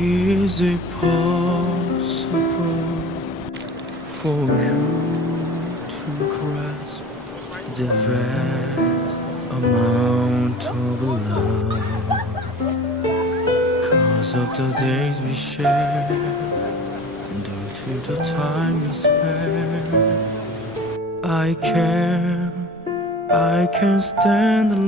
Is it possible for you to grasp the vast amount of love? 'Cause of the days we share, due to the time we spend, I can't stand the